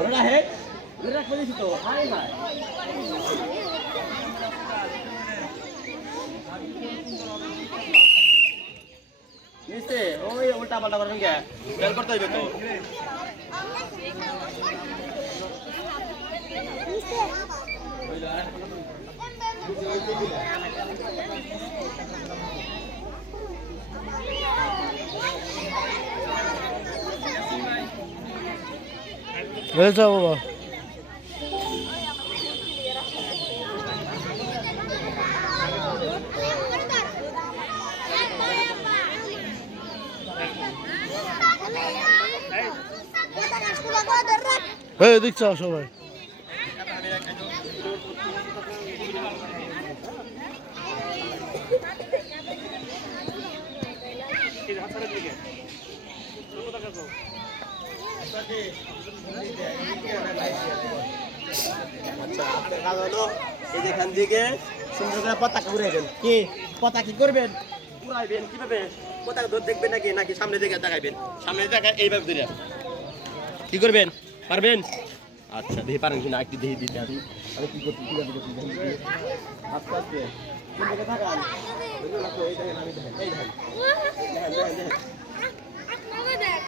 ওরা হে ওরা করেছি তো হাই হাই নিচে ওই উল্টা পাল্টা করবেন কে বের করতে হইবে তো বেড়েছে বাবা এই দেখছ সবাই এখান থেকে সুন্দর করে পতাকা উড়াইবেন কি পতাকা করবেন উড়াইবেন কিভাবে পতাকা ধরে দেখবেন নাকি নাকি সামনে দিকে তাকাইবেন সামনে দেখা এইভাবে ধরে কি করবেন পারবেন আচ্ছা দেখি পারেন কিনা একটু দেখি দিতে আমি কি করছি কিভাবে করছি আস্তে আস্তে কোন দিকে তাকান এই দেখেন আমি দেখেন এই দেখেন দেখেন দেখেন